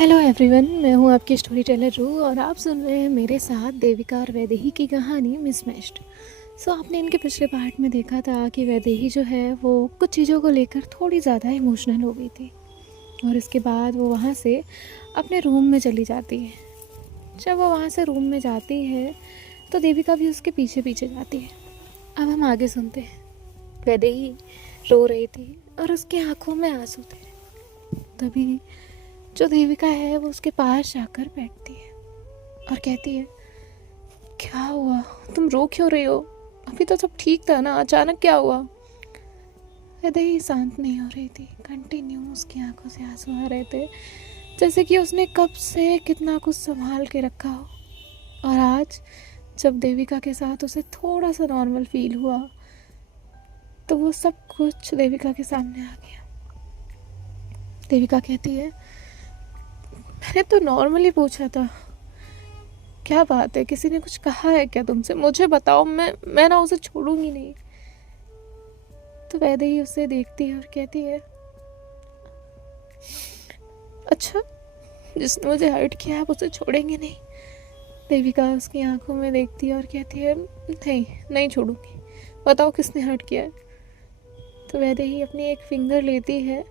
Hello everyone, मैं हूँ आपकी स्टोरी टेलर रू और आप सुन रहे हैं मेरे साथ देविका और वैदेही की कहानी मिसमैच्ड। आपने इनके पिछले पार्ट में देखा था कि वैदेही जो है वो कुछ चीज़ों को लेकर थोड़ी ज़्यादा इमोशनल हो गई थी और इसके बाद वो वहाँ से अपने रूम में चली जाती है। जब वो वहाँ से रूम में जाती है तो देविका भी उसके पीछे पीछे जाती है। अब हम आगे सुनते हैं। वैदेही रो रही थी और उसकी आंखों में आंसू थे। तभी जो देविका है वो उसके पास जाकर बैठती है और कहती है, क्या हुआ, तुम रो क्यों रही हो? अभी तो सब ठीक था ना, अचानक क्या हुआ? वैदेही शांत नहीं हो रही थी। कंटिन्यू उसकी आंखों से आंसू आ रहे थे, जैसे कि उसने कब से कितना कुछ संभाल के रखा हो। और आज जब देविका के साथ उसे थोड़ा सा नॉर्मल फील हुआ तो वो सब कुछ देविका के सामने आ गया। देविका कहती है, मैंने तो नॉर्मली पूछा था, क्या बात है, किसी ने कुछ कहा है क्या तुमसे? मुझे बताओ, मैं ना उसे छोड़ूंगी नहीं। तो वैदेही उसे देखती है और कहती है, अच्छा, जिसने मुझे हर्ट किया आप उसे छोड़ेंगे नहीं? देविका उसकी आंखों में देखती है और कहती है, नहीं नहीं छोड़ूंगी, बताओ किसने हर्ट किया है? तो वैदेही अपनी एक फिंगर लेती है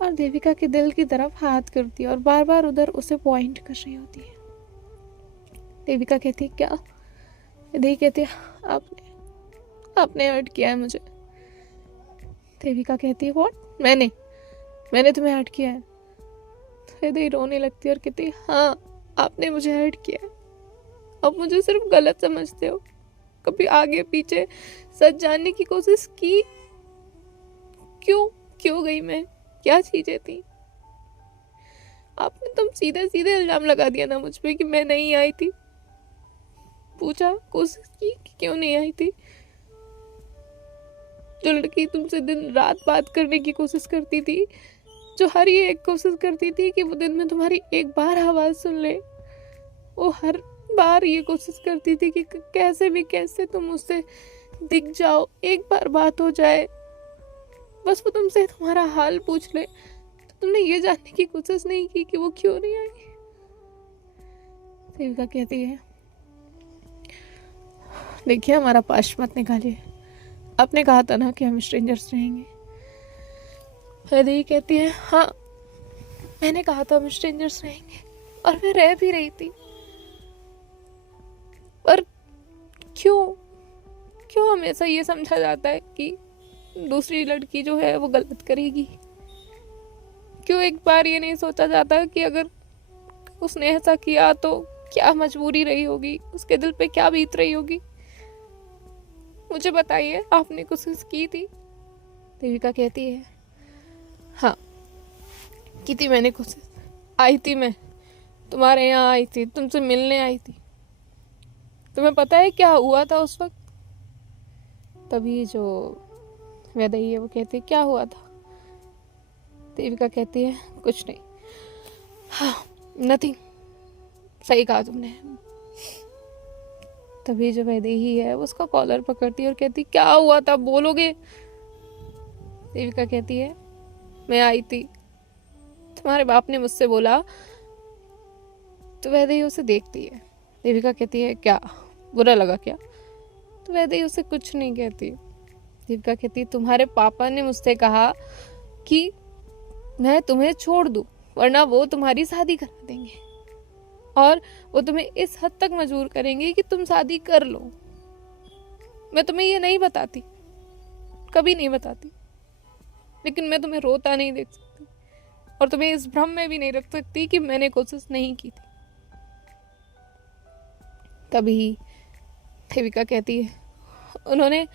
और देविका के दिल की तरफ हाथ करती है और बार बार उधर उसे पॉइंट कर रही होती है। देविका कहती है, क्या? वैदेही कहती है, आपने हर्ट किया है मुझे। देविका कहती है, व्हाट? मैंने तुम्हें हर्ट किया है? तो वैदेही रोने लगती है और कहती है, हाँ, आपने मुझे हर्ट किया है। अब मुझे सिर्फ गलत समझते हो। कभी आगे पीछे सच जानने की कोशिश की? क्यों गई मैं? क्या चीजें थी? आपने तुम सीधे सीधे इल्जाम लगा दिया ना मुझ पे कि मैं नहीं आई थी। पूछा, कोशिश की कि क्यों नहीं आई थी? जो लड़की तुमसे दिन रात बात करने की कोशिश करती थी, जो हर ये एक कोशिश करती थी कि वो दिन में तुम्हारी एक बार आवाज सुन ले, वो हर बार ये कोशिश करती थी कि कैसे भी कैसे तुम उससे दिख जाओ, एक बार बात हो जाए, बस वो तुमसे तुम्हारा हाल पूछ ले। तो तुमने ये जानने की कोशिश नहीं की कि वो क्यों नहीं आई? देविका कहती है, देखिए, हमारा पास्ट मत निकालिए, आपने कहा था ना कि हम स्ट्रेंजर्स रहेंगे। वैदेही कहती है, हाँ, मैंने कहा था हम स्ट्रेंजर्स रहेंगे और मैं रह भी रही थी, पर क्यों हमेशा ये समझा जाता है कि दूसरी लड़की जो है वो गलत करेगी? क्यों एक बार ये नहीं सोचा जाता कि अगर उसने ऐसा किया तो क्या मजबूरी रही होगी, उसके दिल पे क्या बीत रही होगी? मुझे बताइए, आपने कोशिश की थी? देविका कहती है, हाँ, की थी मैंने कोशिश। आई थी, मैं तुम्हारे यहाँ आई थी, तुमसे मिलने आई थी। तुम्हें पता है क्या हुआ था उस वक्त? तभी जो वैदेही है वो कहती है, क्या हुआ था? देविका कहती है, कुछ नहीं, हाँ, नथिंग, सही कहा तुमने। तभी जो वैदेही है वो उसका कॉलर पकड़ती है और कहती, क्या हुआ था, बोलोगे? देविका कहती है, मैं आई थी, तुम्हारे बाप ने मुझसे बोला। तो वैदेही उसे देखती है। देविका कहती है, क्या बुरा लगा क्या? तो वैदेही उसे कुछ नहीं कहती। देविका कहती, तुम्हारे पापा ने मुझसे कहा कि मैं तुम्हें छोड़ दूं, वरना वो तुम्हारी शादी करा देंगे और वो तुम्हें इस हद तक मजबूर करेंगे कि तुम शादी कर लो। मैं तुम्हें ये नहीं बताती, कभी नहीं बताती, लेकिन मैं तुम्हें रोता नहीं देख सकती और तुम्हें इस भ्रम में भी नहीं रख सकती कि मैंने कोशिश नहीं की थी। तभी देविका कहती है, उन्होंने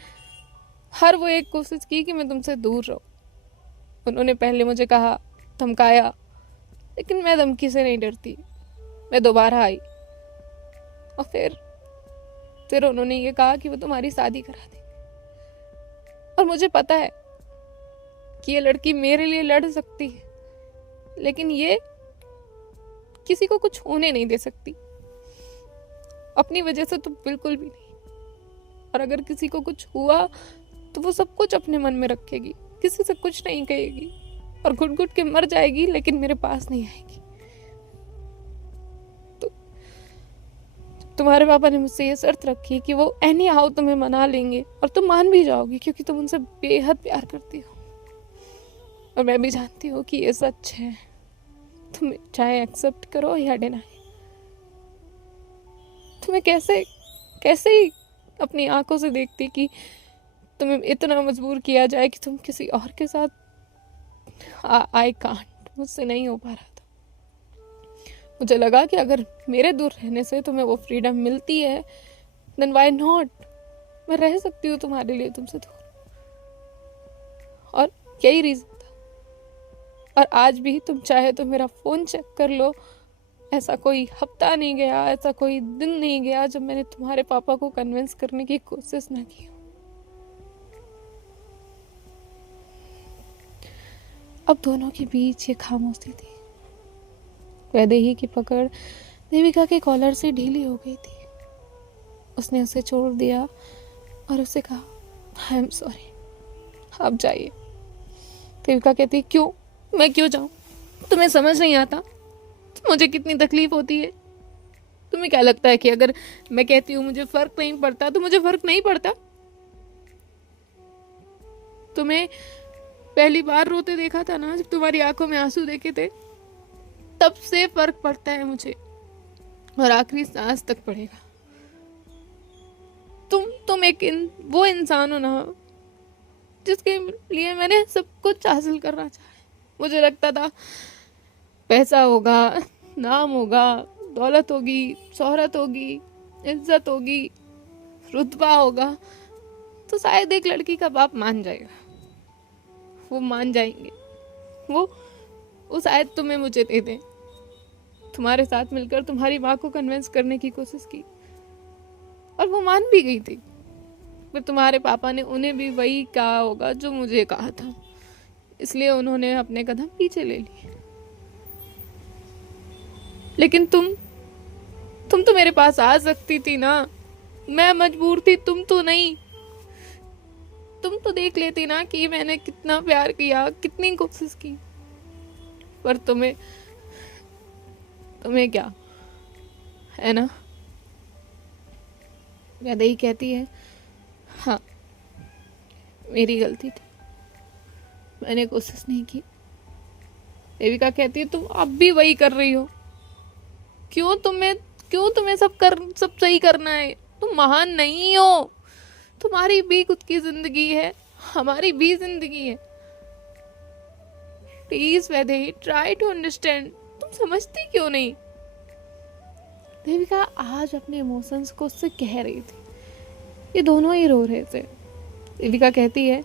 हर वो एक कोशिश की कि मैं तुमसे दूर रहूं। उन्होंने पहले मुझे कहा, धमकाया, लेकिन मैं धमकी से नहीं डरती। मैं दोबारा आई और फिर उन्होंने ये कहा कि वो तुम्हारी शादी करा देंगे। और मुझे पता है कि ये लड़की मेरे लिए लड़ सकती है, लेकिन ये किसी को कुछ होने नहीं दे सकती, अपनी वजह से तो बिल्कुल भी नहीं। और अगर किसी को कुछ हुआ तो वो सब कुछ अपने मन में रखेगी, किसी से कुछ नहीं कहेगी और घुट घुट के मर जाएगी, लेकिन मेरे पास नहीं आएगी। तुम्हारे पापा ने मुझसे ये शर्त रखी है कि वो एनी हाउ तुम्हें मना लेंगे और तुम मान भी जाओगी, क्योंकि तुम उनसे बेहद प्यार करती हो। और मैं भी जानती हूँ कि ये सच है, तुम चाहे एक्सेप्ट करो या डिनाई। तुम्हें कैसे कैसे ही अपनी आंखों से देखती कि तुम्हें इतना मजबूर किया जाए कि तुम किसी और के साथ। आई कांट, मुझसे नहीं हो पा रहा था। मुझे लगा कि अगर मेरे दूर रहने से तुम्हें वो फ्रीडम मिलती है, देन व्हाई नॉट, मैं रह सकती हूँ तुम्हारे लिए तुमसे दूर। और यही रीजन था। और आज भी तुम चाहे तो मेरा फोन चेक कर लो, ऐसा कोई हफ्ता नहीं गया, ऐसा कोई दिन नहीं गया जब मैंने तुम्हारे पापा को कन्विंस करने की कोशिश ना की हो। अब दोनों के बीच ये खामोशी थी। वैदेही की पकड़ देविका के कॉलर से ढीली हो गई थी। उसने उसे छोड़ दिया और उसे कहा, आई एम सॉरी, आप जाइए। देविका कहती, क्यों? मैं क्यों जाऊं? तुम्हें समझ नहीं आता मुझे कितनी तकलीफ होती है? तुम्हें क्या लगता है कि अगर मैं कहती हूँ मुझे फर्क नहीं पड़ता तो मुझे फर्क नहीं पड़ता? तुम्हें पहली बार रोते देखा था ना, जब तुम्हारी आंखों में आंसू देखे थे, तब से फर्क पड़ता है मुझे, और आखिरी सांस तक पड़ेगा। तुम एक वो इंसान हो ना जिसके लिए मैंने सब कुछ हासिल करना चाहा। मुझे लगता था पैसा होगा, नाम होगा, दौलत होगी, शोहरत होगी, इज्जत होगी, रुतबा होगा, तो शायद एक लड़की का बाप मान जाएगा, वो मान जाएंगे, वो शायद तुम्हें मुझे दे दें। तुम्हारे साथ मिलकर तुम्हारी माँ को कन्विंस करने की कोशिश की और वो मान भी गई थी। फिर तुम्हारे पापा ने उन्हें भी वही कहा होगा जो मुझे कहा था, इसलिए उन्होंने अपने कदम पीछे ले लिए। लेकिन तुम तो मेरे पास आ सकती थी ना, मैं मजबूर थी, तुम तो नहीं। तुम तो देख लेती ना कि मैंने कितना प्यार किया, कितनी कोशिश की, पर तुम्हें क्या है ना। वैदेही कहती है, हाँ मेरी गलती थी, मैंने कोशिश नहीं की। देविका कहती है, तुम अब भी वही कर रही हो। क्यों तुम्हें सब सही करना है? तुम महान नहीं हो, तुम्हारी भी खुद की जिंदगी है, हमारी भी जिंदगी है। Please Vaidehi, try to understand. तुम समझती क्यों नहीं? देविका आज अपने इमोशंस को उससे कह रही थी। ये दोनों ही रो रहे थे। देविका कहती है,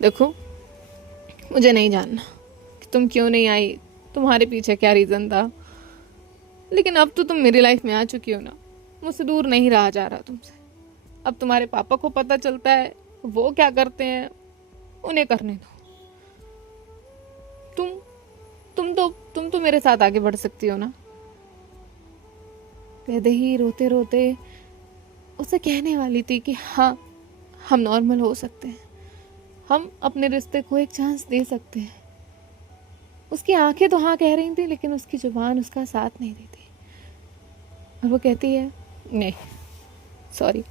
देखो मुझे नहीं जानना कि तुम क्यों नहीं आई, तुम्हारे पीछे क्या रीजन था, लेकिन अब तो तुम मेरी लाइफ में आ चुकी हो ना, मुझसे दूर नहीं रहा जा रहा तुमसे। अब तुम्हारे पापा को पता चलता है, वो क्या करते हैं उन्हें करने दो। तुम तो मेरे साथ आगे बढ़ सकती हो ना। वैदेही रोते रोते उसे कहने वाली थी कि हाँ, हम नॉर्मल हो सकते हैं, हम अपने रिश्ते को एक चांस दे सकते हैं। उसकी आंखें तो हाँ कह रही थी, लेकिन उसकी जुबान उसका साथ नहीं देती। और वो कहती है, नहीं सॉरी,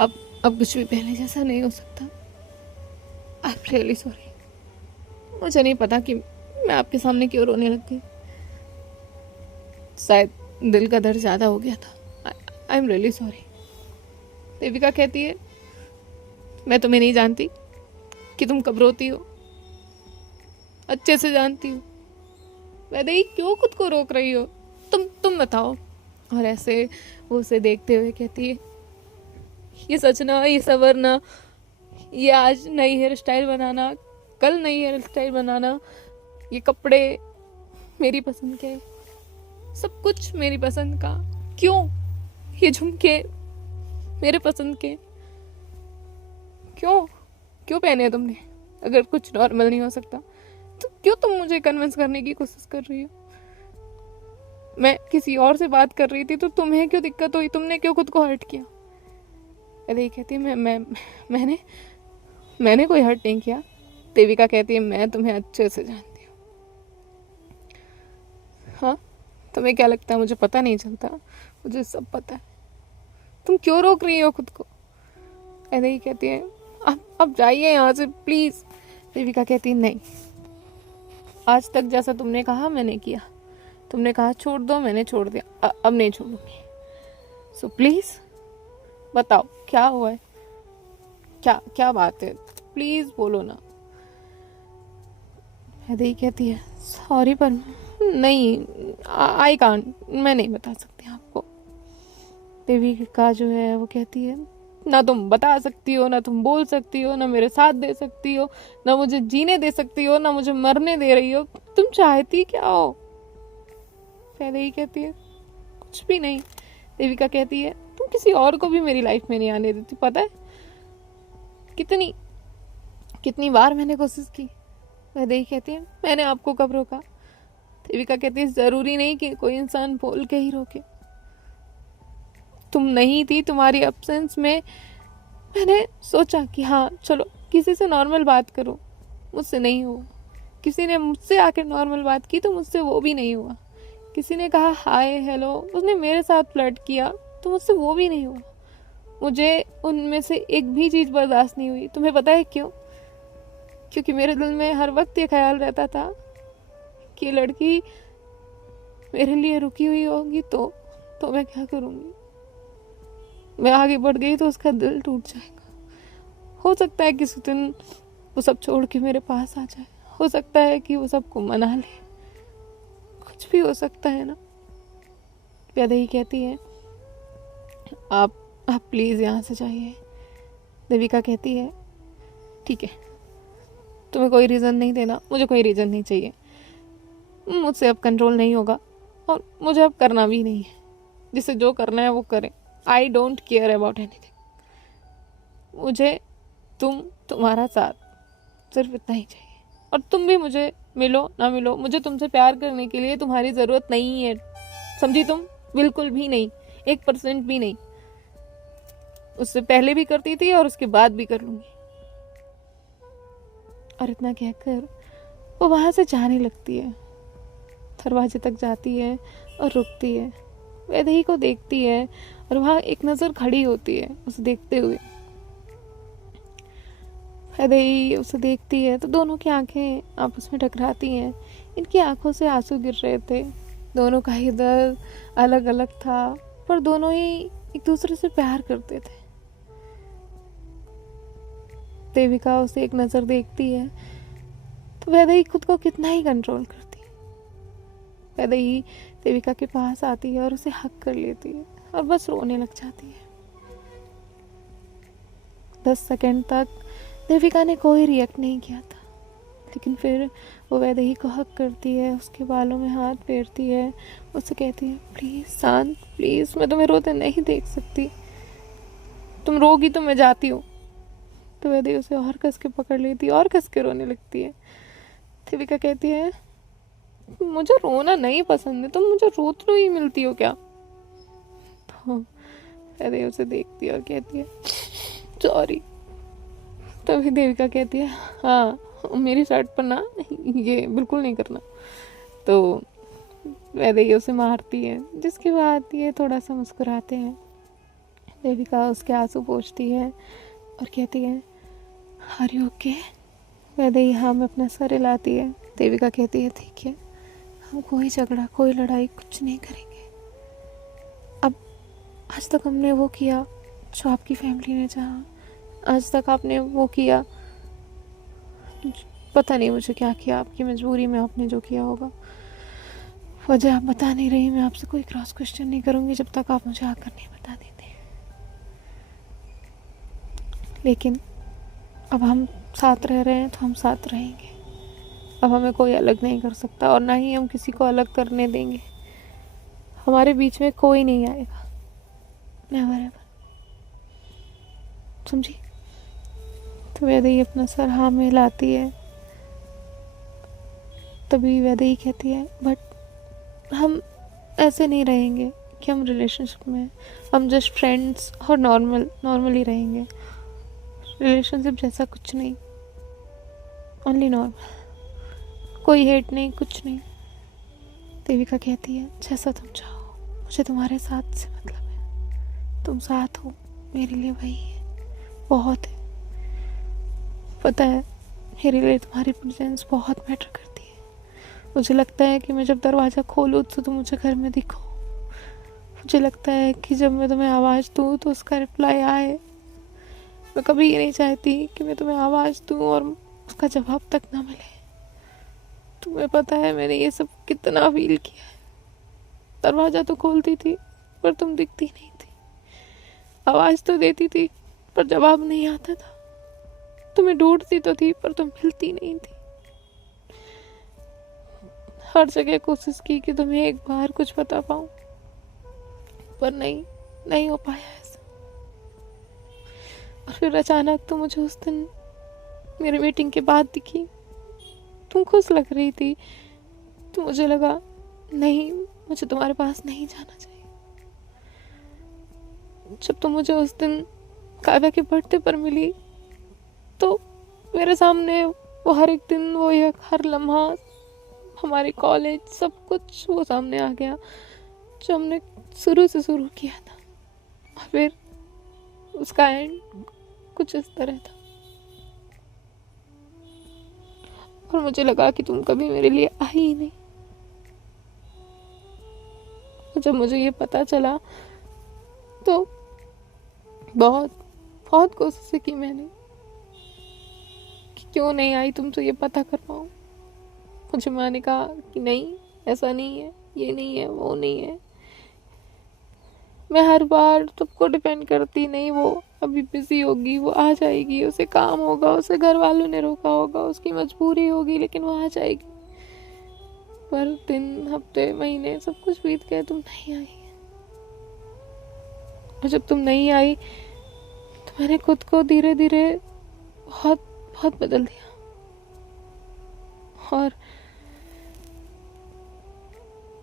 अब कुछ भी पहले जैसा नहीं हो सकता। I am really sorry. मुझे नहीं पता कि मैं आपके सामने क्यों रोने लग गई, शायद दिल का दर्द ज्यादा हो गया था। I am really sorry. Devika कहती है, मैं तुम्हें नहीं जानती कि तुम कब रोती हो, अच्छे से जानती हो। वैदेही क्यों खुद को रोक रही हो? तुम बताओ। और ऐसे वो उसे देखते हुए कहती है, ये सचना, ये सवरना, ये आज नई हेयर स्टाइल बनाना, कल नई हेयर स्टाइल बनाना, ये कपड़े मेरी पसंद के, सब कुछ मेरी पसंद का, क्यों ये झुमके मेरे पसंद के, क्यों पहने तुमने? अगर कुछ नॉर्मल नहीं हो सकता तो क्यों तुम मुझे कन्विंस करने की कोशिश कर रही हो? मैं किसी और से बात कर रही थी तो तुम्हें क्यों दिक्कत हुई? तुमने क्यों खुद को हर्ट किया? अरे कहती है, मैंने कोई हर्ट नहीं किया। देविका कहती है, मैं तुम्हें अच्छे से जानती हूँ। हाँ तुम्हें क्या लगता है मुझे पता नहीं चलता? मुझे सब पता है। तुम क्यों रोक रही हो खुद को? वैदेही कहती है अब जाइए यहाँ से प्लीज। देविका कहती है नहीं, आज तक जैसा तुमने कहा मैंने किया। तुमने कहा छोड़ दो, मैंने छोड़ दिया, अब नहीं छोड़ूंगी। सो प्लीज बताओ क्या हुआ है, क्या क्या बात है, प्लीज बोलो ना। वैदेही कहती है सॉरी पर नहीं, आई कांट, मैं नहीं बता सकती आपको। देविका जो है वो कहती है ना तुम बता सकती हो, ना तुम बोल सकती हो, ना मेरे साथ दे सकती हो, ना मुझे जीने दे सकती हो, ना मुझे मरने दे रही हो। तुम चाहती क्या हो? वैदेही कहती है कुछ भी नहीं। देविका कहती है तुम किसी और को भी मेरी लाइफ में नहीं आने देती, पता है कितनी कितनी बार मैंने कोशिश की। वैदेही कहती है मैंने आपको कब रोका? देविका कहती है जरूरी नहीं कि कोई इंसान बोल के ही रोके। तुम नहीं थी, तुम्हारी एब्सेंस में मैंने सोचा कि हाँ चलो किसी से नॉर्मल बात करो, मुझसे नहीं हुआ। किसी ने मुझसे आकर नॉर्मल बात की तो मुझसे वो भी नहीं हुआ। किसी ने कहा हाय हेलो, उसने मेरे साथ फ्लर्ट किया तो मुझसे वो भी नहीं हुआ। मुझे उनमें से एक भी चीज़ बर्दाश्त नहीं हुई। तुम्हें पता है क्यों? क्योंकि मेरे दिल में हर वक्त ये ख्याल रहता था कि ये लड़की मेरे लिए रुकी हुई होगी तो मैं क्या करूँगी? मैं आगे बढ़ गई तो उसका दिल टूट जाएगा। हो सकता है किसी दिन वो सब छोड़ के मेरे पास आ जाए, हो सकता है कि वो सबको मना ले, कुछ भी हो सकता है ना। वैदेही कहती है आप प्लीज़ यहाँ से जाइए। देविका कहती है ठीक है, तुम्हें कोई रीज़न नहीं देना, मुझे कोई रीज़न नहीं चाहिए। मुझसे अब कंट्रोल नहीं होगा और मुझे अब करना भी नहीं है। जिसे जो करना है वो करें। I don't care about anything. मुझे तुम्हारा साथ सिर्फ इतना ही चाहिए। और तुम भी मुझे मिलो ना मिलो, मुझे तुमसे प्यार करने के लिए तुम्हारी ज़रूरत नहीं है, समझी तुम? बिल्कुल भी नहीं, 1% भी नहीं। उससे पहले भी करती थी और उसके बाद भी कर लूँगी। और इतना कहकर वो वहाँ से जाने लगती है। दरवाजे तक जाती है और रुकती है। वैदेही को देखती है और वहाँ एक नज़र खड़ी होती है उसे देखते हुए। वैदेही उसे देखती है तो दोनों की आंखें आपस में टकराती हैं। इनकी आंखों से आंसू गिर रहे थे। दोनों का ही दर्द अलग अलग था, पर दोनों ही एक दूसरे से प्यार करते थे। देविका उसे एक नज़र देखती है तो वैदेही खुद को कितना ही कंट्रोल करती है। वैदेही देविका के पास आती है और उसे हक कर लेती है और बस रोने लग जाती है। 10 सेकंड तक देविका ने कोई रिएक्ट नहीं किया था, लेकिन फिर वो वैदेही को हक करती है, उसके बालों में हाथ फेरती है, उससे कहती है प्लीज़ शांत, प्लीज़, मैं तुम्हें रोते नहीं देख सकती, तुम रोगी तो मैं जाती हूँ। तो वैदेही उसे और कस के पकड़ लेती है और कस के रोने लगती है। देविका कहती है मुझे रोना नहीं पसंद है, तुम मुझे रोती हुई मिलती हो क्या? तो वैदेही उसे देखती है और कहती है सॉरी। तभी देविका कहती है हाँ, मेरी शर्ट पर ना ये बिल्कुल नहीं करना। तो वैदेही उसे मारती है, जिसके बाद ये थोड़ा सा मुस्कुराते हैं। देविका उसके आंसू पोंछती है और कहती है आर यू ओके? वैदेही हाँ में अपना सर हिलाती है। देविका कहती है ठीक है, हम कोई झगड़ा कोई लड़ाई कुछ नहीं करेंगे। अब आज तक हमने वो किया जो आपकी फैमिली ने चाहा, आज तक आपने वो किया, पता नहीं मुझे क्या किया, आपकी मजबूरी में आपने जो किया होगा। वजह आप बता नहीं रही, मैं आपसे कोई क्रॉस क्वेश्चन नहीं करूँगी जब तक आप मुझे आकर नहीं बता देते। लेकिन अब हम साथ रह रहे हैं तो हम साथ रहेंगे। अब हमें कोई अलग नहीं कर सकता और ना ही हम किसी को अलग करने देंगे। हमारे बीच में कोई नहीं आएगा, नेवर एवर, समझी? तो वैदेही अपना सर हाँ में हिलाती है। तभी वैदेही कहती है बट हम ऐसे नहीं रहेंगे कि हम रिलेशनशिप में, हम जस्ट फ्रेंड्स और नॉर्मली रहेंगे। रिलेशनशिप जैसा कुछ नहीं, ओनली नॉर्मल, कोई हेट नहीं, कुछ नहीं। देविका कहती है, जैसा तुम चाहो, मुझे तुम्हारे साथ से मतलब है। तुम साथ हो, मेरे लिए वही है, बहुत है। पता है, मेरे लिए तुम्हारी प्रेजेंस बहुत मैटर करती है। मुझे लगता है कि मैं जब दरवाज़ा खोलूँ तो तुम मुझे घर में दिखो। मुझे लगता है कि जब मैं तुम्हें आवाज़ दूँ तो उसका रिप्लाई आए। मैं कभी ये नहीं चाहती कि मैं तुम्हें आवाज़ दूँ और उसका जवाब तक ना मिले। तुम्हें पता है मैंने ये सब कितना फील किया है। दरवाज़ा तो खोलती थी पर तुम दिखती नहीं थी, आवाज़ तो देती थी पर जवाब नहीं आता था, तुम्हें ढूंढती तो थी पर तुम मिलती नहीं थी। हर जगह कोशिश की कि तुम्हें एक बार कुछ बता पाऊं, पर नहीं हो पाया ऐसा। और फिर अचानक तो मुझे उस दिन मेरी मीटिंग के बाद दिखी, तुम खुश लग रही थी, तो मुझे लगा नहीं, मुझे तुम्हारे पास नहीं जाना चाहिए। जब तुम मुझे उस दिन काव्या के बर्थडे पर मिली तो मेरे सामने वो हर एक दिन, वो एक हर लम्हा, हमारे कॉलेज, सब कुछ वो सामने आ गया जो हमने शुरू से शुरू किया था। और फिर उसका एंड कुछ इस तरह था। और मुझे लगा कि तुम कभी मेरे लिए आई ही नहीं। जब मुझे ये पता चला तो बहुत बहुत कोशिश की मैंने कि क्यों नहीं आई तुम, तो ये पता कर पाऊँ। मुझे माँ ने कहा कि नहीं, ऐसा नहीं है, ये नहीं है, वो नहीं है। मैं हर बार सबको डिपेंड करती, नहीं वो अभी बिजी होगी, वो आ जाएगी, उसे काम होगा, उसे घर वालों ने रोका होगा, उसकी मजबूरी होगी, लेकिन वो आ जाएगी। पर दिन, हफ्ते, महीने सब कुछ बीत गए, तुम नहीं आई। और जब तुम नहीं आई तो मैंने खुद को धीरे धीरे बहुत बहुत बदल दिया। और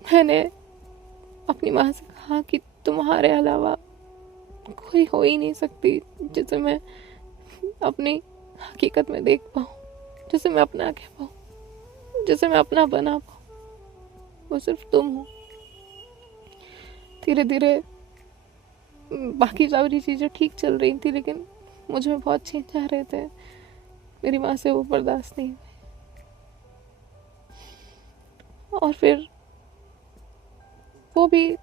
मैंने अपनी माँ से कहा कि तुम्हारे अलावा कोई हो ही नहीं सकती जिसे मैं अपनी हकीकत में देख पाऊँ, जिसे मैं अपना कह पाऊँ, जिसे मैं अपना बना पाऊँ। वो सिर्फ तुम हो। धीरे धीरे बाकी सारी चीज़ें ठीक चल रही थी, लेकिन मुझ में बहुत चेंज आ रहे थे। मेरी माँ से वो बर्दाश्त नहीं हुए। और फिर वो भी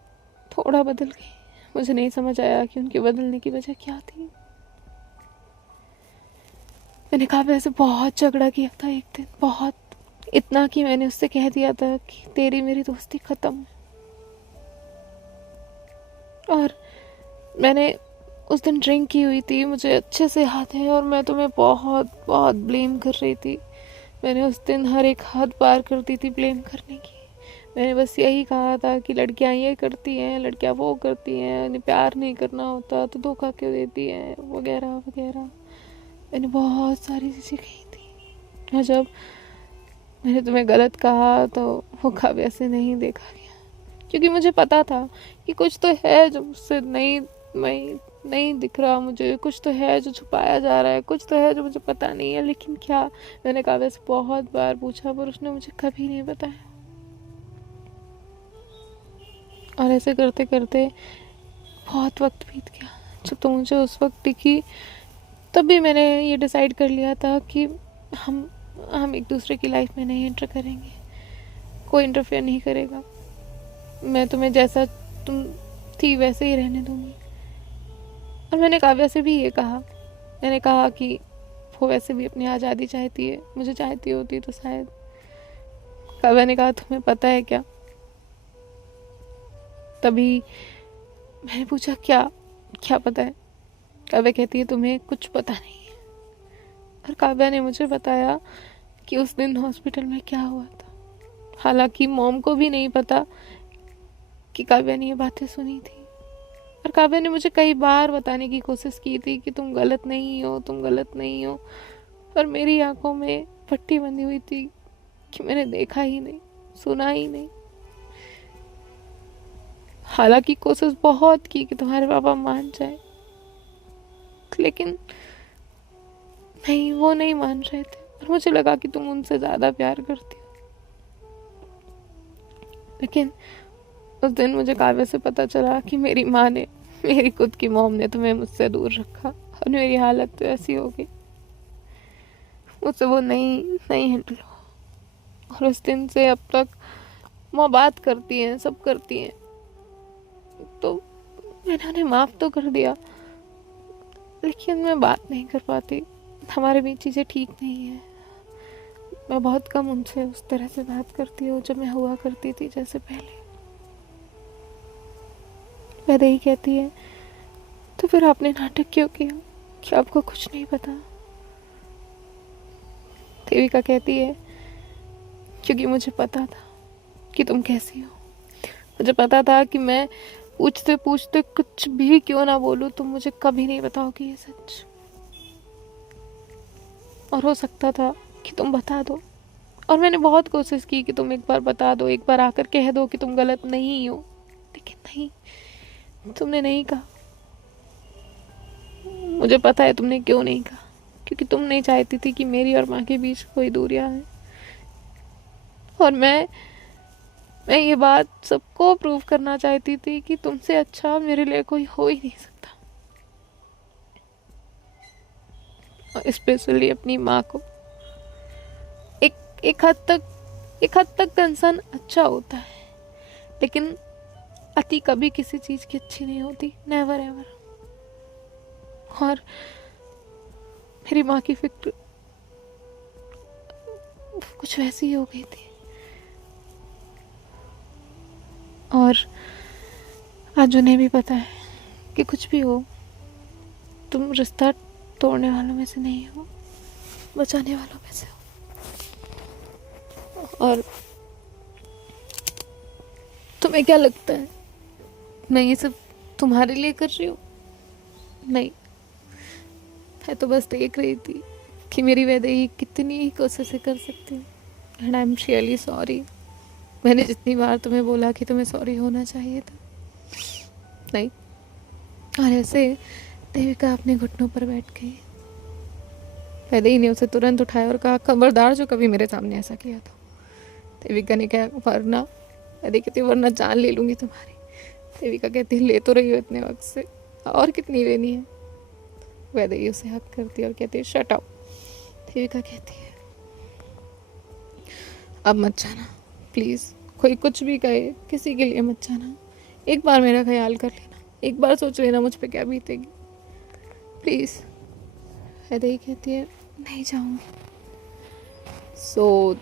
थोड़ा बदल गई। मुझे नहीं समझ आया कि उनके बदलने की वजह क्या थी। मैंने काव्या से बहुत झगड़ा किया था एक दिन, बहुत, इतना कि मैंने उससे कह दिया था कि तेरी मेरी दोस्ती खत्म है। और मैंने उस दिन ड्रिंक की हुई थी, मुझे अच्छे से याद है, और मैं तुम्हें बहुत बहुत ब्लेम कर रही थी। मैंने उस दिन हर एक हद पार कर दी थी ब्लेम करने की। मैंने बस यही कहा था कि लड़कियां ये करती हैं, लड़कियां वो करती हैं, उन्हें प्यार नहीं करना होता तो धोखा क्यों देती हैं, वगैरह वगैरह। मैंने बहुत सारी चीज़ें कही थी। और जब मैंने तुम्हें गलत कहा तो वो काव्या से नहीं देखा गया, क्योंकि मुझे पता था कि कुछ तो है जो मुझसे नहीं दिख रहा। मुझे कुछ तो है जो छुपाया जा रहा है, कुछ तो है जो मुझे पता नहीं है, लेकिन क्या। मैंने काव्या से बहुत बार पूछा पर उसने मुझे कभी नहीं बताया। और ऐसे करते करते बहुत वक्त बीत गया। जब तो मुझे उस वक्त दिखी तब भी मैंने ये डिसाइड कर लिया था कि हम एक दूसरे की लाइफ में नहीं एंटर करेंगे, कोई इंटरफेयर नहीं करेगा। मैं तुम्हें जैसा तुम थी वैसे ही रहने दूंगी। और मैंने काव्या से भी ये कहा, मैंने कहा कि वो वैसे भी अपनी आज़ादी चाहती है, मुझे चाहती होती तो शायद। काव्या ने कहा तुम्हें पता है क्या। तभी मैंने पूछा क्या क्या पता है। काव्या कहती है तुम्हें कुछ पता नहीं है। और काव्या ने मुझे बताया कि उस दिन हॉस्पिटल में क्या हुआ था। हालांकि मॉम को भी नहीं पता कि काव्या ने ये बातें सुनी थी। और काव्या ने मुझे कई बार बताने की कोशिश की थी कि तुम गलत नहीं हो, तुम गलत नहीं हो। पर मेरी आंखों में पट्टी बंधी हुई थी कि मैंने देखा ही नहीं, सुना ही नहीं। हालांकि कोशिश बहुत की कि तुम्हारे पापा मान जाए, लेकिन नहीं, वो नहीं मान रहे थे। और मुझे लगा कि तुम उनसे ज्यादा प्यार करती हो, लेकिन उस दिन मुझे काव्य से पता चला कि मेरी माँ ने, मेरी खुद की मॉम ने तुम्हें मुझसे दूर रखा और मेरी हालत तो ऐसी हो गई, मुझसे वो नहीं नहीं हैंडल हुआ। और उस दिन से अब तक माँ बात करती हैं, सब करती हैं, तो मैंने उन्हें माफ़ तो कर दिया, लेकिन मैं बात नहीं कर पाती। हमारे बीच चीज़ें ठीक नहीं है। मैं बहुत कम उनसे उस तरह से बात करती हूँ जब मैं हुआ करती थी जैसे पहले। वह यही कहती है, तो फिर आपने नाटक क्यों किया कि आपको कुछ नहीं पता? देविका कहती है, क्योंकि मुझे पता था कि तुम कैसी हो। मुझे पता था कि मैं पूछते पूछते कुछ भी क्यों ना बोलूं, तुम मुझे कभी नहीं बताओगी ये सच। और हो सकता था कि तुम बता दो, और मैंने बहुत कोशिश की कि तुम एक बार बता दो, एक बार आकर कह दो कि तुम गलत नहीं हो, लेकिन नहीं, तुमने नहीं कहा। मुझे पता है तुमने क्यों नहीं कहा, क्योंकि तुम नहीं चाहती थी कि मेरी और माँ के बीच कोई दूरियां है। और मैं ये बात सबको प्रूव करना चाहती थी कि तुमसे अच्छा मेरे लिए कोई हो ही नहीं सकता, और स्पेशली अपनी माँ को। एक एक हद तक इंसान अच्छा होता है, लेकिन अति कभी किसी चीज की अच्छी नहीं होती, नेवर एवर। और मेरी माँ की फिक्र कुछ वैसी ही हो गई थी। और आज उन्हें भी पता है कि कुछ भी हो, तुम रिश्ता तोड़ने वालों में से नहीं हो, बचाने वालों में से हो। और तुम्हें क्या लगता है मैं ये सब तुम्हारे लिए कर रही हूँ? नहीं, मैं तो बस देख रही थी कि मेरी वैदेही कितनी ही कोशिशें कर सकती है। And I am really sorry. मैंने जितनी बार तुम्हें बोला कि तुम्हें सॉरी होना चाहिए था, नहीं। और ऐसे देविका अपने घुटनों पर बैठ गई। वैदेही ने उसे तुरंत उठाया और कहा, खबरदार जो कभी मेरे सामने ऐसा किया तो। देविका ने कहा, वरना, वैदेही कहती, वरना जान ले लूंगी तुम्हारी। देविका कहती, ले तो रही हो इतने वक्त से, और कितनी लेनी है? वैदेही उसे हक करती है और कहती है, शट अप। देविका कहती है, अब मत जाना प्लीज़, कोई कुछ भी कहे किसी के लिए मत जाना। एक बार मेरा ख्याल कर लेना, एक बार सोच लेना मुझ पे क्या बीतेगी, प्लीज़। वैदेही कहती है, नहीं जाऊँगी।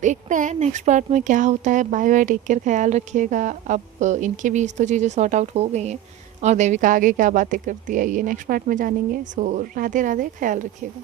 देखते हैं नेक्स्ट पार्ट में क्या होता है। बाय बाय, टेक केयर, ख्याल रखिएगा। अब इनके बीच तो चीज़ें सॉर्ट आउट हो गई हैं, और देविका आगे क्या बातें करती है ये नेक्स्ट पार्ट में जानेंगे। राधे राधे, ख्याल रखिएगा।